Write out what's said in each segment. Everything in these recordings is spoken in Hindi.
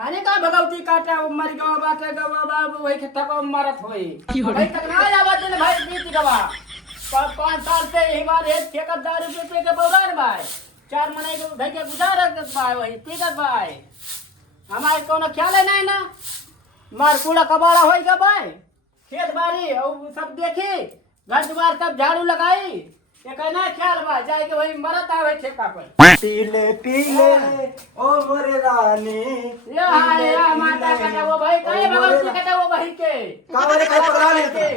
काने का भगवती काटा मर गवा बाटे गवा बाबू वही खेता को मरत होई भाई तक ना आवाज ने भाई बीत गवा 5 साल से हमारे ठेकेदार रुपए के बौरान भाई 4 महीने के भाई के गुजारा भाई वही पीकत भाई हमारे कोनो ख्याल है नहीं ना मार कूड़ा कबाड़ा होएगा भाई खेत बाड़ी और सब देखी घर द्वार सब झाड़ू लगाई ये कहना ख्याल भाई जाए के वही मरत आवे ठेका पर पीले पीले ओ मोरे रानी या माता कटा वो भाई काहे भगवती कटा वो भाई के का वाले का पकड़ा ले के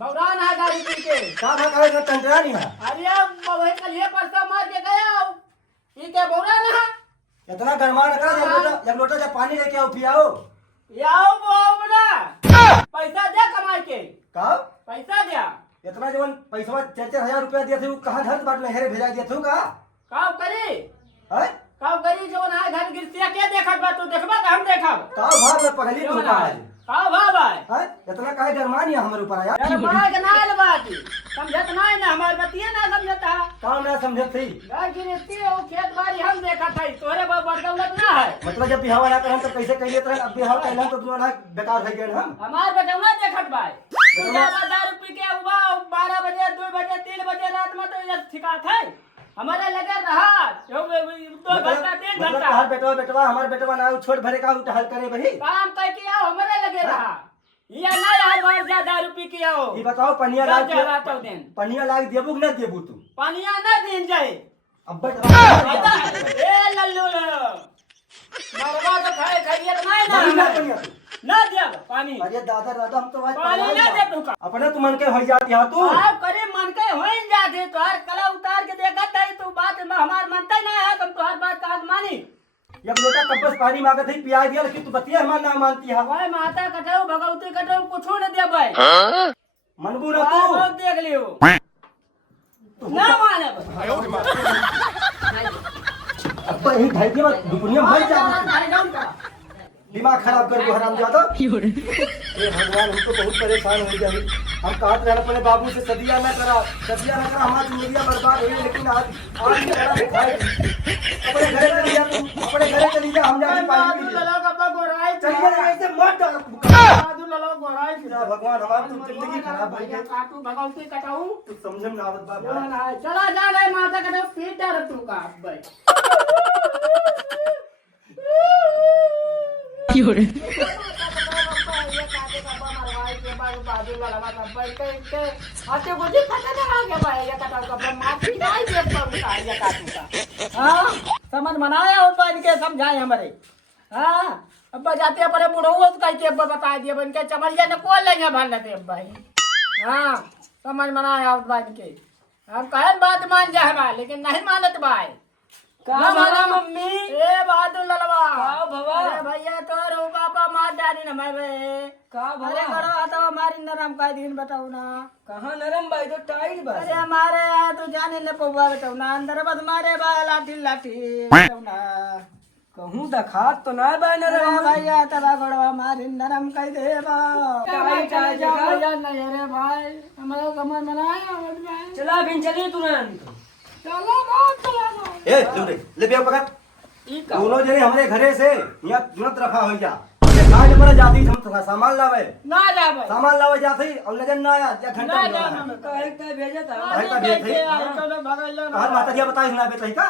भगवान आ गाड़ी पी के का भगावे का टंटरा नहीं है अरे भाई कल ये परसों मार के गया ई के बोला ना इतना गरमा न कर एक लोटा जब पानी लेके आओ पियाओ याओ वो ना पैसा दे कमाई के का पैसा दिया इतना जवन पैसा 4-4 हजार रुपया दिए थे वो कहां घर बाट में हेरे भेजा दिए थे का काव करी है काव करी जो ना घर गिरसिया के देखत बा तू देखबा का हम देखब का भाव में पगली तू का है काव भा भाई है इतना काहे गरमानी है हमरे ऊपर यार यार बाग ना ले बात समझत नहीं ना हमार बतिया ना समझता काम ना समझत थी घर गिरती हो खेत बाड़ी हम देखा था तोरे बड़दौलत ना है मतलब जब बिहाव ना करन तो कैसे कहिए तो अब बिहाव कहलन तो दुआना बेकार हो गए हम हमार बटौना देखत भाई दारू पी के उबा 12 बजे 2 बजे 3 बजे रात में तो ये ठिकात है हमारे लगे रहा जो 2 घंटा 3 घंटा हमार बेटवा हमार बेटवा ना छोड़ भरे का उठा हल करे भाई काम कह के आओ हमारे लगे रहा ये ना यार बार जा दारू पी के आओ ये बताओ पनिया लाग पनिया लाग देबू ना देबू तू पानिया ना दिन जाए अब ए लल्लू मरवा तो खाए खैरियत नहीं ना ना दे पानी अरे दादा दादा हम तो आज पानी ना दे तू अपने तू मन के हो जाती है तू आप करे मन के होई जाते तो हर कला उतार के देखत है तू बात में हमार मानता ना है तुम तो हर बात का मानी एक लोटा कब्बस पानी मांगत है पिया दिया लेकिन तू बतिया हमार ना मानती है भाई माता कटाऊ भगवती कटाऊ कुछ न दे भाई मनबू ना तू बहुत देख लियो ना माने अब यही ढाई के बाद दुनिया मर जा दिमाग खराब कर हराम ज्यादा हे भगवान हम तो बहुत परेशान हो गए हम कहत रहे अपने बाबू से सदिया न करा हमारी जिंदगी बर्बाद हुई लेकिन आज अपने घरे चली जा तू अपने घरे चली जा हम जाके पानी पी ललो कब गोराई चलिए ऐसे मत बादू ललो गोराई भगवान हमारी तो जिंदगी खराब हो गई काटू भगवती कटाऊ तू समझ में आवत बाबा चला जा ले माता कटाऊ पीट डर तू का भाई Fiore. समझ मनाया हो तो इनके समझाए हमारे हाँ अब जाते हैं बड़े बूढ़ो तो कहीं के बता दिए इनके चमड़िया ने कौन लेंगे भर लेते भाई हाँ समझ मनाया हो तो इनके हम कहे बात मान जाए भाई लेकिन नहीं मानत भाई मम्मी ए बहादुर ललवा अरे भैया तो रो पापा मार डाली ना मैं का अरे करो तो हमारी नरम का दिन बताओ ना कहाँ नरम भाई तो टाइट बस अरे हमारे यहाँ तो जाने ले पौवा बताओ ना अंदर बस मारे भाई लाठी लाठी बताओ ना कहूँ दखात तो ना भाई नरम भैया तबा करो हमारी नरम कह दे भैया नहीं अरे भाई हमारे कमर मनाया चला बिन चलिए तुरंत चलो बहुत चलो ए ले बिया पकड़ दोनों जने हमरे घरे से यहाँ तुरंत रखा हो जा काज पर जाती हम थोड़ा सामान लावे ना जावे सामान लावे जाती और लगन ना आया या घंटा ना में काहे का भेजा था काहे का भेज थे चलो भगैलो कहां माता जी बताई सुना बेटा का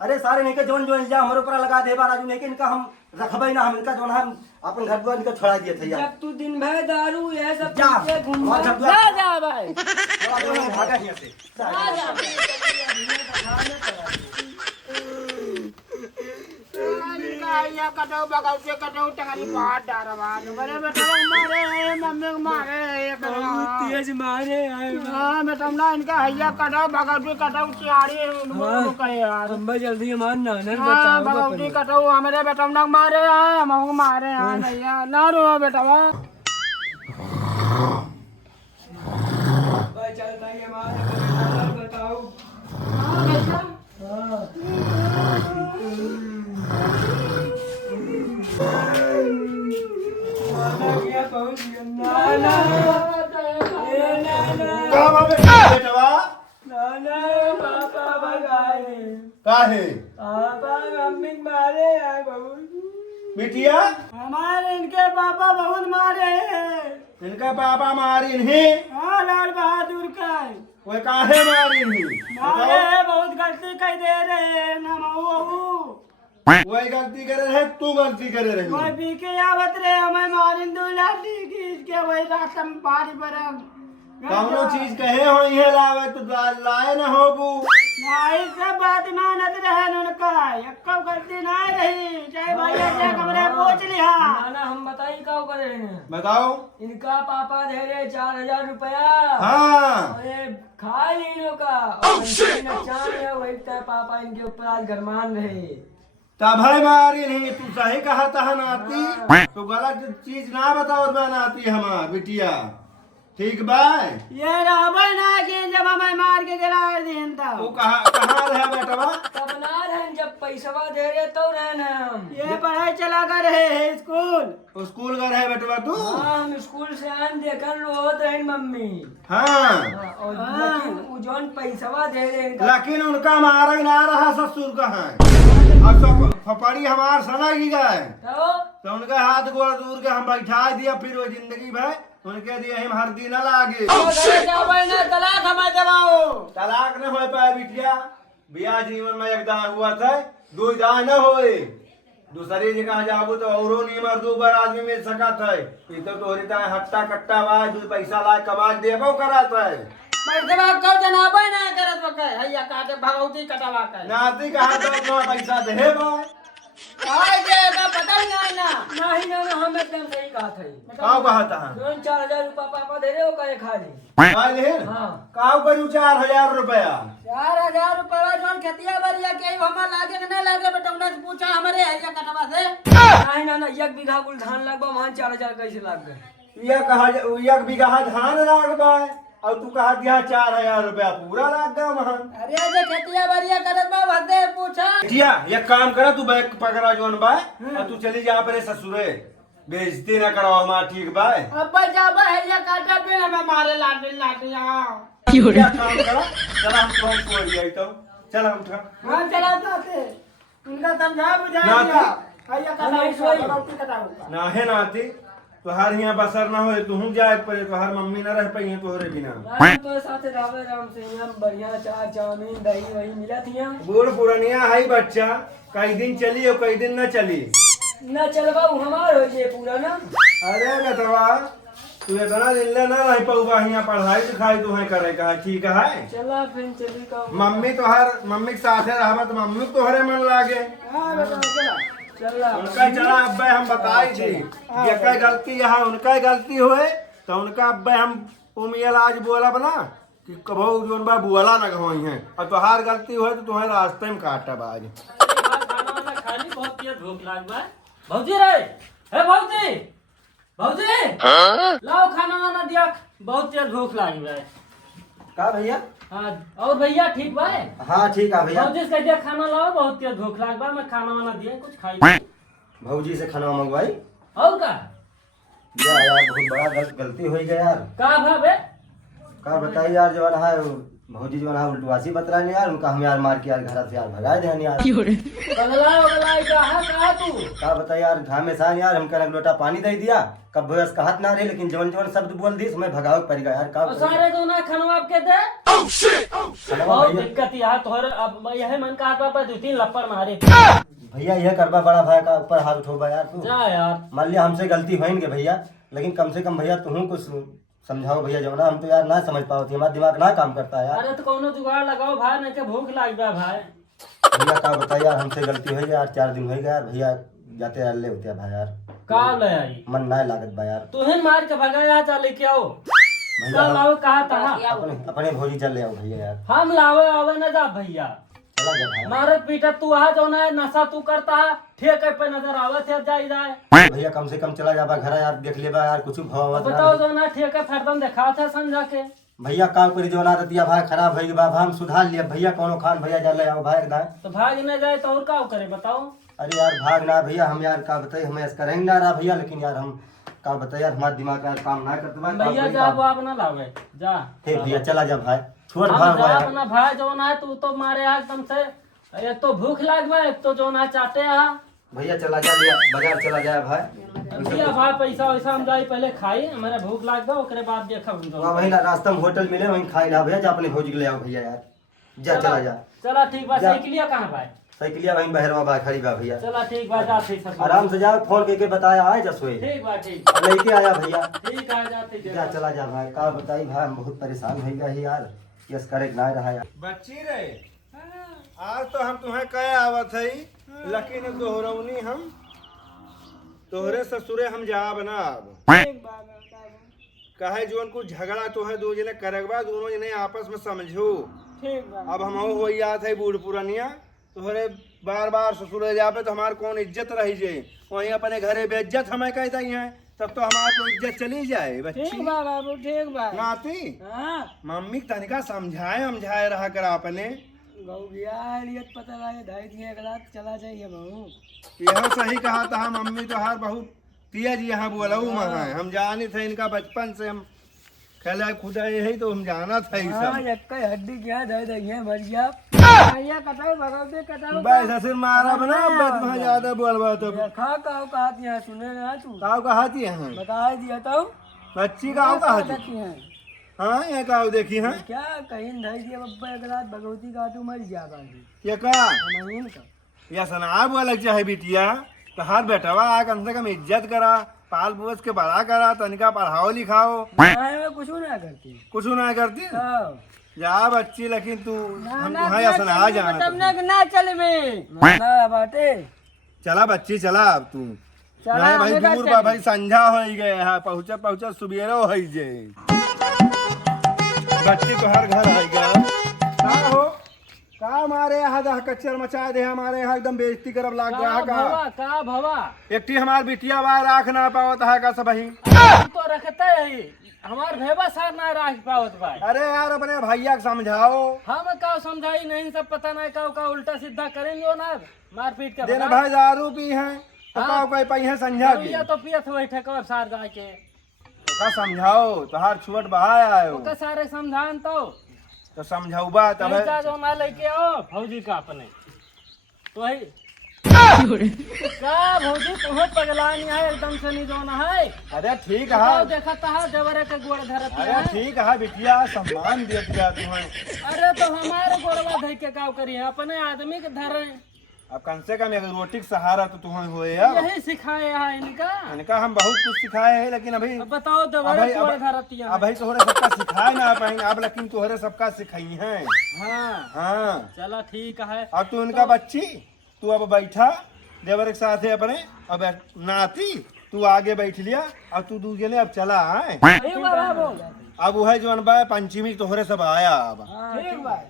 अरे सारे नहीं के जोन जोन इल्जाम हमरे ऊपर लगा दे बाराजू नहीं के इनका हम रखबे ना हम इनका जोन हम अपन घर द्वार इनका छोड़ा दिए थे यार जब तू दिन भर दारू ये सब जा पी के घूम वहाँ घर ना द्वार जा भाई भागा यहाँ से ना जा या कटो बगल से कटो टंगरी बात डारवा बड़े बेटा मारे मम्मी को मारे तेज मारे हां बेटा ना इनका हैया कटो बगल पे कटो चियाड़ी करे यार अम्बा जल्दी हमार नानर हां बताओ बगल पे कटो हमारे बेटा ना मारे हम मारे हां भैया ना रो बेटा भाई चल भाई हमारे बताओ हां बेटा काहे पापा मम्मी मारे यार बहुत बिटिया हमारे इनके पापा बहुत मारे हैं। इनका पापा मारी इन्हें हाँ लाल बहादुर का वो काहे मारी इन्हें मारे हैं, बहुत गलती कर दे रहे हैं ना बहू। वही गलती करे रहे तू गलती करे रही कोई पी के आवत रहे हमें मारिन दो लाठी खींच के वही रास्ता में पानी पर कौनो चीज कहे हो ये लावे तो लाए न हो बू नहीं सब बात मानत रहे उनका एक गलती ना रही चाहे भैया के कमरे पहुंच लिया। ना हम बताई का करे हैं। बताओ। इनका पापा दे रहे 4000 रुपया। हाँ अरे खा लीनो का नुकसान है वही तय पापा इनके ऊपर आज गरमान रहे। तब है मारी नहीं तू सही कहा था नाती तो गलत चीज ना बताओ नाती हमार बिटिया ठीक बाय। ये रावण ना कि जब हमें मार के गिरा दिन था वो कहाँ रहे बेटवा तब ना रहन जब पैसवा दे रहे तो रहन हम। ये पढ़ाई चला कर रहे हैं स्कूल का रहे बेटवा तू। हाँ हम स्कूल से आन देखन रोत रही मम्मी। हाँ और लेकिन वो जौन पैसवा दे रहे लेकिन उनका मारग ना रहा ससुर का है अब तो फपड़ी हमार सना की गए तो उनका हाथ गोड़ दूर के हम बैठा दिया फिर वो जिंदगी भर उनके दिए हम हर दिन लागे तलाक हमें दबाओ। तलाक न हो पाए बिटिया बिया जीवन में एक दान हुआ था दो दान न होए दूसरी जगह जाबू तो औरो नहीं मर दो बार आदमी मिल सका था ये तो तोरी ता हट्टा कट्टा वाज दो पैसा ला कमा देबो करत है पैसा कब जनाबे ना करत बके हैया काटे भगवती कटवा के नाती कहा तो पैसा दे भाई आए के का पता नहीं ना नहीं ना हम एकदम सही कहा था। काव कहा था जौन 4000 रुपया पापा दे रहे हो का खाली खा ले हाँ काव करू 4000 रुपया 4000 रुपया जोन खेतिया बरिया के हमार लागे के ना लागे बेटा उन्हें से पूछा हमारे हैया कटवा से नहीं ना 1 बीघा कुल धान लगबा वहां 4000 कैसे लग गए। ये कहा 1 बीघा धान लागबा और तू कहा दिया 4000 रुपया पूरा लाग गया वहां। अरे जे खेतिया बरिया करत बा भदे पूछा बिटिया ये काम करा तू बैग पकड़ा जोन बा और तू चली जा अपने ससुरे बेइज्जती ना कराओ हमार ठीक बा अब जाबा हैया काटा पे हमें मारे लाटिया क्या काम करा चला हम तुम छोड़ दिया तो चला उठा हां चला जाते उनका समझा बुझा ना दिया हैया भगवती कटाऊ ना है नाती तोहार यहाँ बसर ना हो तू जाए पड़े तोहार मम्मी ना रह पाई तोहरे बिना तो साथे रावे राम से हम बढ़िया चार चाउमीन दही वही मिला थिया बूढ़ पुरानिया है बच्चा कई दिन चली और कई दिन न चली ना चलबा उ हमार हो जे पूरा ना। अरे बेटवा तू इतना दिन ले ना रह पाऊबा यहाँ पढ़ाई लिखाई तू है करे का ठीक है चला फिर चली का मम्मी तोहार मम्मी के साथे रहबा तो मम्मी तोहरे मन लागे हां बेटा चला चला उनका चला अब्बे हम बताई थी ये कई गलती यहाँ उनका गलती हुए तो उनका अब्बे हम उमियल आज बोला बना कि कभो जोन बा बुआला ना कहई है और तोहार गलती हुए तो तुम्हारे रास्ते में काटब आज खाली बहुत तेज भूख लागबा भौजी रे हे भौजी भौजी लाओ खाना वाना दिया बहुत तेज भूख लागी बा का भैया हां और भैया ठीक बा हाँ ठीक है भैया भौजी से दिया खाना लाओ बहुत तेज भूख लागबा मैं खाना वाना दिए कुछ खाई भौजी से खाना मंगवाई और का यार बहुत बड़ा गलती हो गया यार का भाबे का बताइए यार जवान है भौजी जवान है उल्टवासी बतरा नहीं यार उनका हम यार मार के यार घर से यार भगा दे यार बगला कहा तू का बताइए यार हमेशा यार हम कल लोटा पानी दे दिया कब भैया कहत ना रहे लेकिन जवन जवन शब्द बोल दी मैं भगाव पड़ गया यार का सारे तो ना खनवा के दे बहुत दिक्कत यार तोहर अब यही मन का हाथ पर 2-3 लपड़ मारे भैया यह करबा बड़ा भाई का ऊपर हाथ उठोबा यार तू जा यार मान लिया हमसे गलती होइनगे भैया लेकिन कम से कम भैया तू कुछ समझाओ भैया जवना हम तो यार ना समझ पाओ हमारा दिमाग ना काम करता है यार अरे तो कोनो जुगाड़ लगाओ भाई नहीं के भूख लाग गया भाई भैया का बताइए यार हमसे गलती हुई यार 4 दिन हो गया यार भैया जाते यार ले होते भाई यार का ले आई मन ना लागत बा यार तू ही मार के भगाया जा लेके आओ भैया लाओ कहा था अपने भोजी चल ले आओ भैया यार हम लावे आवे ना जा भैया चला जा भाई मारे पीटा तू आ जो ना नशा तू करता है ठेके पे नजर आवत है जाई जाए भैया कम से कम चला जाबा घर यार देख लेबा यार कुछ भाव बताओ जो ना ठेके फरदम दिखा था समझा के भैया काम करी जो ना रतिया भाई खराब भई बा हम सुधार लिया भैया कोनो खान भैया जा ले आओ भाई दाए तो भाग न जाए तो और का करे बताओ अरे यार भाग ना भैया हम यार का बताइए हमें ऐसा करेंगे ना रहा भैया लेकिन यार हम का बताइए यार हमारा दिमाग यार काम ना करते भैया जा वो अपना लावे जा ठीक भैया चला जा भाई छोड़ हम भाग जा यार अपना भाई जो ना है तू तो मारे एकदम से एक तो भूख लाग एक तो जो ना चाटे है भैया चला जा भैया, बाजार चला जाए भाई। भैया भाई पैसा वैसा हम जाई पहले खाई, हमारे भूख लाग गो, ओकरे बाद देखब हम वहाँ वहीं रास्ता में होटल मिले वहीं खाई ला भैया, जा अपने भौजी के ले आओ भैया यार। जा चला जा। चला ठीक बा। जा। साइकिलिया कहाँ भाई? साइकिलिया वहीं बहरवा बा खड़ी बा भैया। चला ठीक बा, जा ठीक सब आराम से जा, फोन करके बताया आए जसोई। ठीक बा ठीक। लेके आया भैया। ठीक आ जाते जा चला जा भाई, का बताई भाई हम बहुत परेशान हो गए यार, यस करे ना रहा यार। बच्ची रे, आज तो हम तुम्हें कहे आवत है, लेकिन दोहरौनी हम तोहरे ससुरे हम जा बना अब कहे जोन कुछ झगड़ा तो है दो जने करगवा, दोनों जने आपस में समझो। अब हम हो याद है बूढ़ पुरानिया, तोहरे बार बार ससुरे जापे तो हमार कौन इज्जत रही जाए, वहीं अपने घरे बेइज्जत हमें कहता ही है, तब तो हमार तो इज्जत चली जाए। बच्ची बाबू ठीक बा। नाती मम्मी के तनिका समझाए रहा कर अपने पता लगे ढाई दिए चला जाइए बहू। यह सही कहा था मम्मी तो हार बहुत तेज यहाँ बोलऊ महा, हम जाने थे इनका बचपन से, हम खेला खुदा यही तो हम जाना था ये सब। हड्डी क्या दे देंगे मर गया बस सिर मारा बना बस वहाँ ज्यादा बोलबा तो खा काव कहती है सुने ना तू काव कहाती है बता दिया तो बच्ची काव कहाती है। हाँ ये काव देखी है क्या कहीं ढाई दिया बब्बा एक रात भगवती का तू मर जा बाकी ये का महीन का या सना बोला चाहे बिटिया तो हर बेटवा आ कम से कम इज्जत करा, पाल पोस के बड़ा करा, तनिका पढ़ाओ लिखाओ। मैं कुछ ना करती कुछ ना करती जा बच्ची, लेकिन तू हम तुम्हें या सना जाना ना चले में ना बाटे चला बच्ची चला। अब तू नहीं भाई दूर बा भाई, संझा हो गए यहाँ पहुँचा सुबेरो हो जे बच्ची को हर घर आएगा का हो का हमारे यहाँ दा कच्चर मचा दे, हमारे यहाँ एकदम बेइज्जती करब लाग रहा का भवा एकटी हमार बिटिया बा राख ना पावत है का सब ही तो रखते है, हमार भेबा सार ना राख पावत भाई। अरे यार अपने भैया को समझाओ। हम का समझाई नहीं, सब पता नहीं का उल्टा सीधा करेंगे ना, मार पीट के देना भाई दारू पी है तो का कोई पई है संझा की तो पियत हुए थे कब सार जाए के का समझाओ, तोहार छुअट बहाया आयो का सारे समझान तो समझाऊबा तब जो ना लेके आओ भौजी का अपने तो है का भौजी तुम्हें पगलानी है एकदम से नहीं जोना है। अरे ठीक है देखा था देवरे के गोड़ धरत अरे ठीक है बिटिया सम्मान दे दिया तुम्हें। अरे तो हमारे गोड़वा धर के का करिए, अपने आदमी के धरे। अब कम से कम एक रोटी का सहारा तो तुम्हें होए यही सिखाए है इनका हम बहुत कुछ सिखाए हैं, लेकिन अभी अब बताओ देवरे गोड़ धरतिया अब भाई तोहरे सबका सिखाए ना पाएंगे अब, लेकिन तोहरे सबका सिखाई है। हाँ हाँ चला ठीक है। अब तू इनका बच्ची तू अब बैठा देवर के साथ है अपने, अब नाती तू आगे बैठ लिया, अब तू दूसरे ने अब चला है। अब वो है जो अनबा पंचमी तोहरे सब आया अब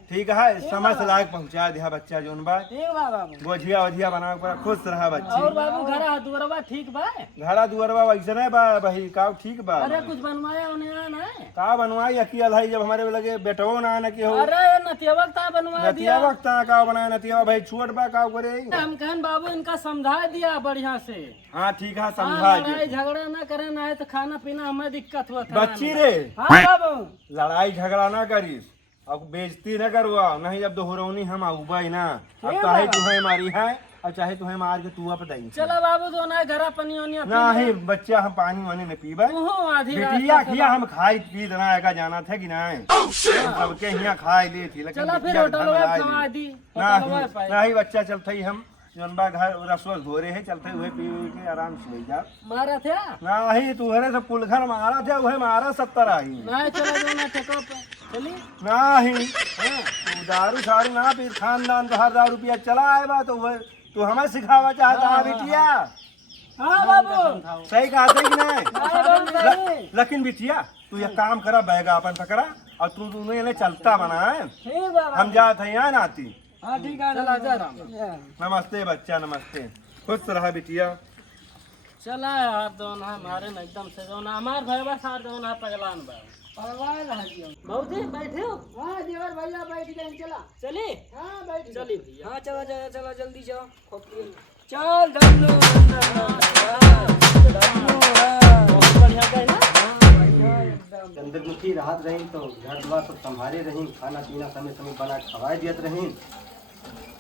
ठीक है, समय से लायक पहुँचा दिया बच्चा जो अनबा गोझिया वझिया बना कर खुश रहा बच्ची। और बाबू घरा दुअरवा ठीक बा? घरा दुअरवा वैसे नहीं बा भाई का ठीक बा। अरे कुछ बनवाया उन्हें ना का बनवाई अकियल है जब हमारे लगे बेटवो ना न के हो। अरे नतिया ता बनवा दिया नतिया वक्त का बनाया नतिया भाई छोट बा का करे। हम कहन बाबू इनका समझा दिया बढ़िया से। हाँ ठीक है समझा लड़ाई झगड़ा ना करे ना है तो खाना पीना हमें दिक्कत हुआ था। बच्ची रे हाँ बाबू लड़ाई झगड़ा ना करीस, अब बेइज्जती न करवा, नहीं जब दोहरौनी हम आऊबा ना, अब चाहे तुम्हें मारी है और चाहे तुम्हें मार के तू अपदाई। चलो बाबू तो ना घरा पानी वानी नहीं बच्चा हम पानी वानी नहीं पीबे, बिटिया खिया हम खाई पी देना है का जाना था कि नहीं सबके यहाँ खाई ले थी, लेकिन नहीं बच्चा चलते ही हम जनबा घर रसोई धोरे है चलते हुए पी के आराम से जा मारा थे नहीं तुहरे सब कुलघर मारा थे वही मारा 70 आई नहीं चलो जो ना ठेको पे चली नहीं तू दारू सारू ना पी खानदान तो हर 1000 रुपया चला आएगा तो वह तू हमें सिखावा चाहता है बिटिया। हाँ बाबू सही कहते कि नहीं लेकिन बिटिया तू ये काम करा बैगा अपन पकड़ा और तू दोनों चलता बना है हम जाते हैं यहाँ नाती। हाँ ठीक है चला जा नमस्ते बच्चा नमस्ते खुश रहा बिटिया। चला यार दोनों हमारे न एकदम से दोनों हमारे भैया सार दोनों पगलान बा बहुत ही बैठे हो। हाँ देवर भैया बैठ गए चला चले हाँ बैठ चली भैया हाँ चला चला चला जल्दी जाओ चल डब्लू बढ़िया गए ना चंद्रमुखी राहत रही तो घर द्वार सब संभाले रही, खाना पीना समय समय बना खवाए दियत रही।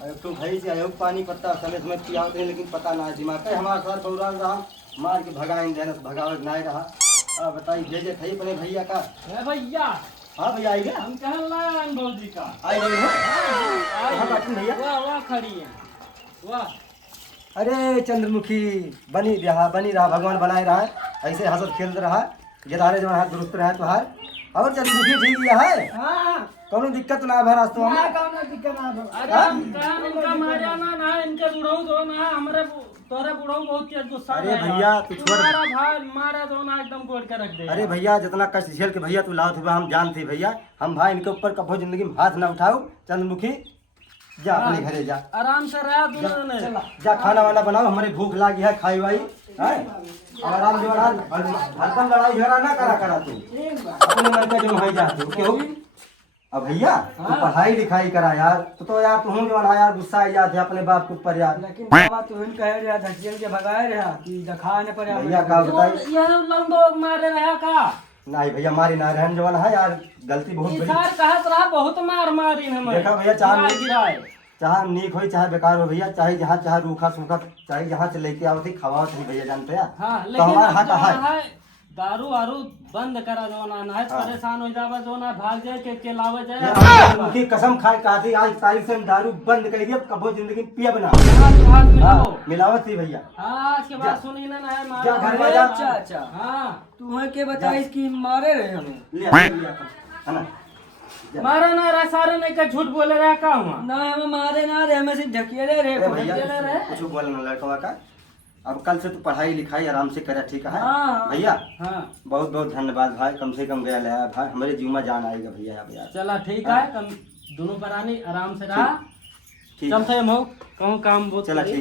अरे तो भाई से आयोग पानी पत्ता समय समय पियाते हैं लेकिन पता ना है दिमाग है हमारे साथ पौरान रहा मार के भगाएं देना भगावत नहीं रहा। अब बताइए भेजे थे अपने भैया का। ए भैया हाँ भैया आई गया हम कहल लाया अनुभव जी का आई गई हो हाँ बाटन भैया। वाह वाह खड़ी है वाह। अरे चंद्रमुखी बनी रहा भगवान बनाए रहा है ऐसे हंसत खेल रहा है गिदारे जो हाथ दुरुस्त रहा तुहार और चंद्रमुखी ठीक लिया है हाँ कोनो दिक्कत ना है रास्तों में। ना कौनो दिक्कत ना हो। अरे हम काम इनका मारा ना इनके बुढ़ऊ दो ना हमारे तोरे बुढ़ऊ बहुत तेज गुस्सा अरे है भैया, यार। तू छोड़। तुम्हारा भाई मारा दो ना एकदम गोड़ के रख दे। अरे भैया जितना कष्ट झेल के भैया तू लाओ हुआ हम जानते भैया हम भाई इनके ऊपर कभो जिंदगी में हाथ ना उठाओ। चंद्रमुखी जा अपने घरे जा आराम से रहा दोनों ने। जा खाना वाना बनाओ हमारी भूख लागी है खाई वाई है और आराम जो हरदम लड़ाई झगड़ा ना करा तू अपने मन का जो है जा तू क्यों। अब भैया तू पढ़ाई लिखाई करा यार तो यार तू जो ना यार गुस्सा आ जाते अपने बाप के ऊपर यार। लेकिन बाबा तू हिन कहे रहा धकियल के भगाए रहा कि दिखा न पड़े भैया का बताई ये लंदो मारे रहा का नहीं भैया मारी ना रहन जवान है यार गलती बहुत बड़ी। इसार कहत रहा बहुत मार मारी हमें। देखा भैया चाहे गिराए चाहे नीक हो चाहे बेकार हो भैया चाहे जहाँ चाहे रूखा सूखा चाहे जहाँ से लेके आओ थी खवाओ थी भैया जानते हैं। हाँ तो लेकिन हमारा हाथ अब है है दारू वारू बंद करा दो ना ना परेशान हो जावा दो ना भाग जाए के लावे जाए। उनकी कसम खाए कहा थी आज तारीख से हम दारू बंद कर दिया कबो जिंदगी में पिया बना। हाथ तो हाथ मिलाओ। मिलावत थी भैया। हाँ आज के बाद सुनी ना है जा मारा। घर में जा। अच्छा हाँ तुम्हें के बताइस कि मारे रहे हमें ले है ना मारा ना रहा सारे नहीं का झूठ बोले रहा का हुआ ना हमें मारे ना रे हमें सिर्फ ढकेले रे अरे भैया चले रहे। कुछ बोलना लड़का का। अब कल से तू पढ़ाई लिखाई आराम से करे ठीक है हाँ। भैया। हाँ बहुत बहुत धन्यवाद भाई कम से कम गया लाया भाई हमारे जीव में जान आएगा भैया अब यार। चला ठीक है तुम दोनों परानी आराम से रहा ठीक चलते हम कहूँ काम बहुत चला करी। ठीक।